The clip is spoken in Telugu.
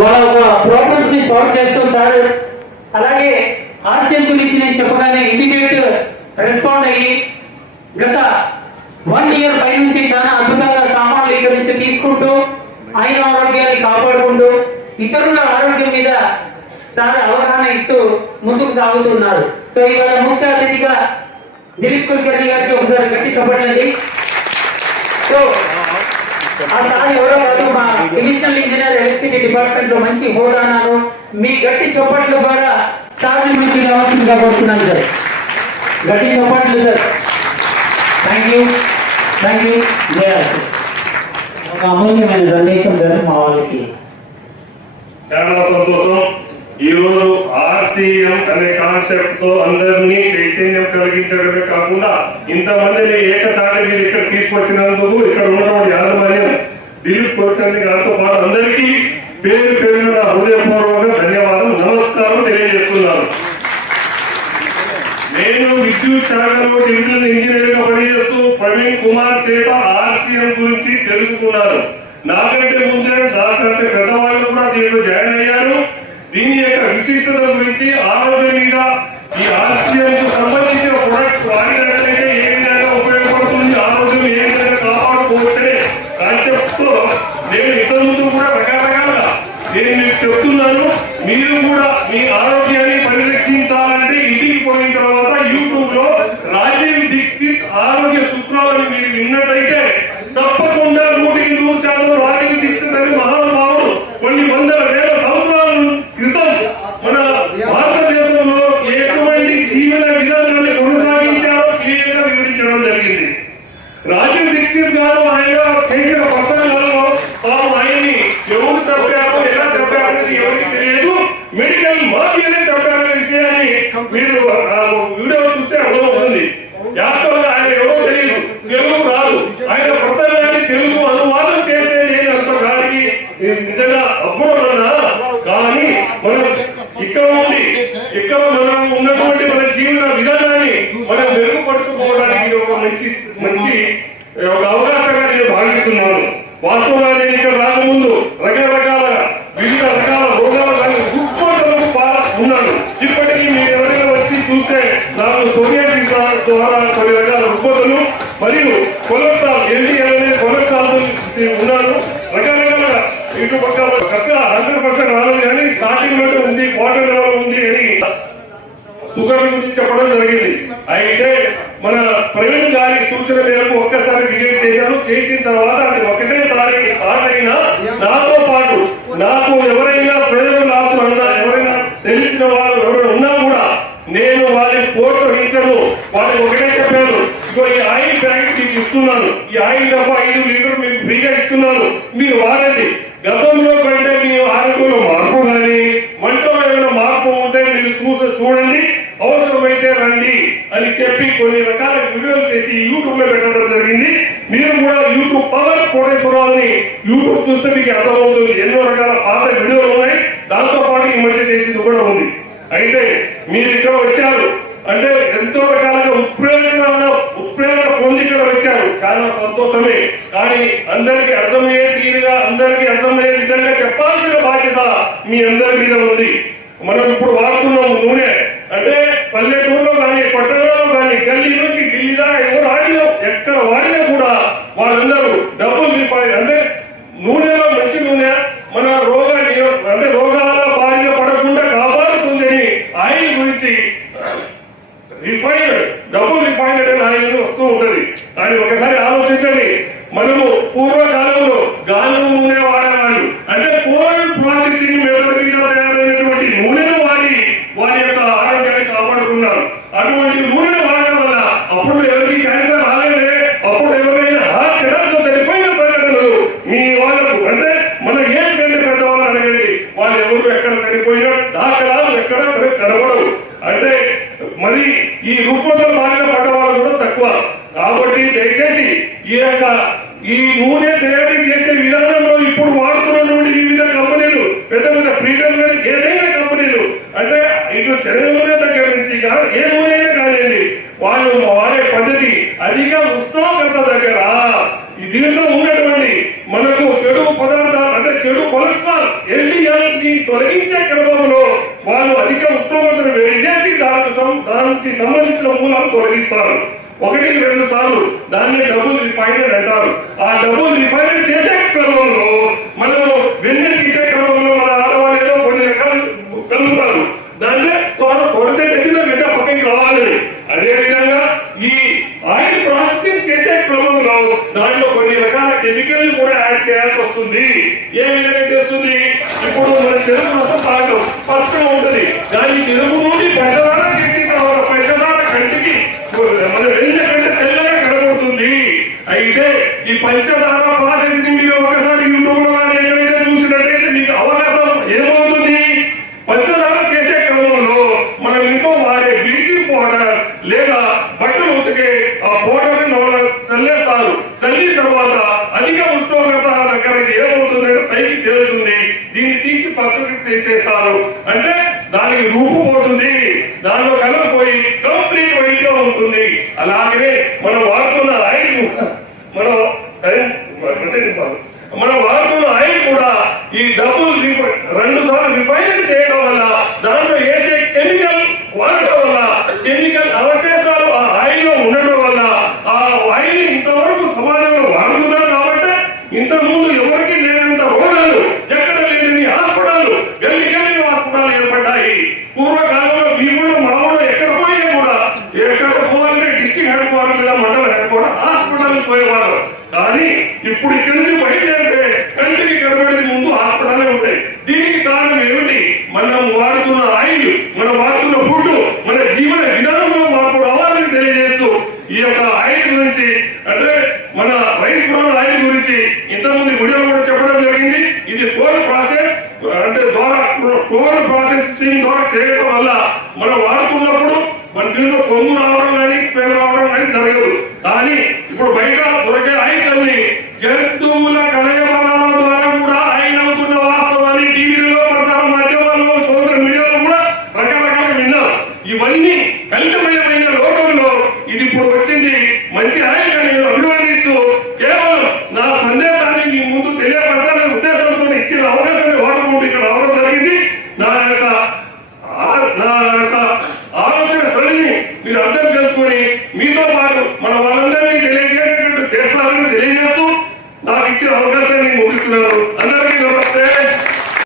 వాళ్ళ ప్రాబ్లమ్స్ని సాల్వ్ చేస్తూ సార్ అలాగే ఆర్సీఎం గురించి నేను చెప్పగానే ఇమీడియట్ రెస్పాండ్ అయ్యి గత వన్ ఇయర్ పై నుంచి చాలా అద్భుతంగా సామాన్లు ఇక్కడి నుంచి తీసుకుంటూ ఆయన ఆరోగ్యాన్ని కాపాడుకుంటూ ఇతరుల ఆరోగ్యం మీద చాలా అవగాహన ఇస్తూ ముందుకు సాగుతున్నారు. సో ఇవాళ ముఖ్య అతిథిగా దిలీప్ కుల్కర్ణి గారికి ఒకసారి గట్టి చెప్పండి సో ఆ సార్ ఎవరో కాదు మా డివిజనల్ ఎలక్ట్రిసిటీ డిపార్ట్మెంట్లో మంచి హోదానాను మీ గట్టి చప్పట్ల ద్వారా సార్ మీకు రావాల్సిందిగా కోరుతున్నాను సార్. గట్టి చప్పట్లు sir. Thank you thank you ఒక అమూల్యమైన సందేశం సార్ మా వాళ్ళకి. చాలా సంతోషం. ఈ రోజు ఆర్సీఎం అనే కాన్సెప్ట్తో అందరినీ చైతన్యం కలిగించడమే కాకుండా ఇంతమందిని ఏకతాటి మీరు ఇక్కడ తీసుకొచ్చినందుకు ఇక్కడ ఉన్నటువంటి యాజమాన్యం దిలీప్ కోటల్ని నాతో పాటు అందరికీ పేరు పేరు నా హృదయపూర్వక ధన్యవాదాలు నమస్కారం తెలియజేస్తున్నాను. నేను విద్యుత్ శాఖలో డివిజనల్ ఇంజనీర్గా పనిచేస్తూ ప్రవీణ్ కుమార్ చేత ఆర్సీఎం గురించి తెలుసుకున్నాను. నాకంటే ముందే నాకంటే పెద్దవాళ్ళు కూడా దీంట్లో జాయిన్ అయ్యారు. దీని యొక్క విశిష్టత గురించి ఆరోగ్యం మీద ఈ ఆర్సీఎం సంబంధించిన ప్రొడక్ట్స్ వాడినట్లయితే చెప్తున్నాను. మీరు కూడా మీ ఆరోగ్యాన్ని పరిరక్షించాలంటే ఇంటికి పోయిన తర్వాత యూట్యూబ్లో రాజీవ్ దీక్షిత్ ఆరోగ్య సూత్రాలను మీరు విన్నట్టయితే తప్పకుండా నూటికి నూరు శాతం రాజీవ్ దీక్షిత్ అని మహానుభావుడు కొన్ని వందల వేల సంవత్సరాల క్రితం మన భారతదేశంలో ఎటువంటి జీవన విధానాన్ని కొనసాగించారో క్లియర్గా వివరించడం జరిగింది. రాజీవ్ దీక్షిత్ గారు ఆయన చేసిన మీరు వీడియో చూస్తే అర్థమవుతుంది యాక్చువల్గా ఆయన ఎవరో తెలియదు. తెలుగు రాదు ఆయన ప్రసంగాన్ని తెలుగు అనువాదం చేస్తే నేను అంత గారికి నిజంగా అబ్బుడమన్నా? కానీ మనం ఇక్కడ ఉంది ఇక్కడ మనం ఉన్నటువంటి మన జీవన విధానాన్ని మనం మెరుగుపరుచుకోవడానికి ఒక మంచి మంచి ఒక అవకాశంగా నేను భావిస్తున్నాను. వాస్తవంగా నేను ఇక్కడ రాకముందు రకరకాల కొన్ని రకాల రుగ్మతలు మరియు కొలెస్ట్రాల్ ఎల్డి అనే కొలెస్ట్రాల్ ఉన్నాను రకరకాల ఇటు పక్క పక్క హండ్రెడ్ పర్సెంట్ రాలేదు కానీ స్టార్టింగ్ ఉంది క్వార్టర్లో ఉంది అని షుగర్ గురించి చెప్పడం జరిగింది. అయితే మన ప్రవీణ్ గారి సూచన మేరకు ఒక్కసారి విజిట్ చేశాను. చేసిన తర్వాత అది ఒకటేసారి స్టార్ట్ అయినా నాతో పాటు నాకు ఎవరైనా ప్రజలు రాసు అన్నా ఎవరైనా తెలిసిన వారు ఎవరైనా ఉన్నా కూడా నేను వారిని ప్రోత్సహించను వారికి ఒకటే చెప్పాను ఇగో ఈ ప్యాకెట్ మీకు ఇస్తున్నాను. ఈ ఆయిల్ డబ్బా ఐదు లీటర్ మీకు ఫ్రీగా ఇస్తున్నాను. మీరు వాడండి. గతంలో కంటే మీ ఆరోగ్యంలో మార్పు కానీ వంటలో ఏమైనా మార్పు ఉంటే మీరు చూసి చూడండి. అవసరమైతే రండి అని చెప్పి కొన్ని రకాల వీడియోలు చేసి యూట్యూబ్లో పెట్టడం జరిగింది. మీరు కూడా యూట్యూబ్ పవర్ కోటేశ్వరరావుని యూట్యూబ్ చూస్తే మీకు అర్థమవుతుంది. ఎన్నో రకాల పాత వీడియోలు ఉన్నాయి. దాంతో పాటు ఈ మధ్య చేసింది కూడా ఉంది. అయితే మీరు ఇక్కడ వచ్చారు. అంటే ఎంతో రకాలుగా ఉత్ప్రేరణ ఉత్ప్రేరణ ఇక్కడ వచ్చారు. చాలా సంతోషమే. కానీ అందరికీ అర్థమయ్యే తీరుగా అందరికీ అర్థమయ్యే విధంగా చెప్పాల్సిన బాధ్యత మీ అందరి మీద ఉంది. మనం ఇప్పుడు వాడుతున్నాం నూనె. అంటే పల్లెటూరులో కానీ పట్టణంలో కానీ గల్లీ నుంచి ఢిల్లీదా ఎవరు ఆడినా ఎక్కడ వాడినా కూడా వాళ్ళందరూ డబ్బులు నింపాలి. అంటే నూనెలో నూనె మన రోగ నియో- అంటే రోగాల బారిన పడకుండా కాపాడుతుందని ఆయిల్ గురించి రిఫైనడ్ డబుల్ రిఫైనడ్ అని ఆయన వస్తూ ఉంటది. కానీ ఒకసారి ఆలోచించండి. మనము పూర్వకాలంలో గాలి నూనె వాడేవాళ్ళు అంటే కోల్డ్ ప్రాసెసింగ్ మెథడ్ మీద తయారైనటువంటి నూనెను వాడి వారి యొక్క ఆరోగ్యాన్ని కాపాడుకున్నారు. అటువంటి నూనెను వాడటం వల్ల అప్పుడు ఎవరికి క్యాన్సర్ రాలేదే అప్పుడు ఎవరైనా హార్ట్ అటాక్తో చనిపోయిన సంఘటనలు మీ వాళ్ళకు అంటే మన ఏ కంటే పెద్దవాళ్ళు అడగండి. వాళ్ళు ఎవరు ఎక్కడ చనిపోయినా దాఖలాలు ఎక్కడ కనబడవు. అంటే మరి ఈ రుగ్మతల బారిన పడ్డ తక్కువ. కాబట్టి దయచేసి ఈ యొక్క ఈ నూనె తయారీ చేసే విధానంలో ఇప్పుడు వాడుతున్నటువంటి వివిధ కంపెనీలు పెద్ద పెద్ద ఫ్రీడమ్ కానీ ఏదైనా కంపెనీలు అంటే ఇటు చెరువు నూనె దగ్గర నుంచి ఏ నూనె కాదండి వాళ్ళు వాడే పద్ధతి అధిక ఉష్ణోగ్రత దగ్గర దీనిలో దీంట్లో ఉన్నటువంటి మనకు చెడు పదార్థాలు అంటే చెడు కొలెస్ట్రాల్ ఎల్డిఎల్ తొలగించే క్రమంలో వాళ్ళు అధిక ఉష్ణోగ్రతను వేడిచేసి దానికి దానికి సంబంధించిన మూలాలు తొలగిస్తారు. ఒకటి రెండు సార్లు. దాన్ని డబుల్ రిఫైనర్ అంటారు. ఆ డబుల్ రిఫైనర్ చేసే క్రమంలో మనము వెన్నె తీసే క్రమంలో మన ఆడవాళ్ళు ఏదో కొన్ని రకాలు కలుగుతారు దాన్ని కొడితే పోతుంది దానిలో కలం పోయి కంప్లీట్ వైట్గా ఉంటుంది. అలాగే మనం వాడుతున్న ఆయిల్ కూడా మనం మనం వాడుతున్న ఆయిల్ కూడా ఈ డబ్బులు రెండు సార్లు రిఫైన్ చేయడం వల్ల దాంట్లో వేసే కెమికల్ వాడటం వల్ల కెమికల్ అవశేషాలు ఆ ఆయిల్లో ఉండడం వల్ల ఆ ఆయిల్ ఇంతవరకు సమాజంలో వాడుతున్నారు కాబట్టి ఇంతకుముందు ఎవరికి లేనంత రోగాలు ఎక్కడ లేని హాస్పిటల్ గల్లి గల్లి హాస్పిటల్ ఏర్పడ్డాయి. పూర్వ మనం వాడుతున్న ఆయిల్ మనం వాడుతున్న ఫుడ్ మన జీవన విధానంలో మార్పు రావాలని తెలియజేస్తూ ఈ యొక్క ఆయిల్ గురించి అంటే మన రైస్ బ్రౌన్ ఆయిల్ గురించి ఇంతకుముందు వీడియో కూడా చెప్పడం జరిగింది. ఇది కోల్ ప్రాసెస్ అంటే ద్వారా కోల్ ప్రాసెసింగ్ ద్వారా చేయడం వల్ల మనం వాడుతున్నప్పుడు మన దీనిలో కొమ్ము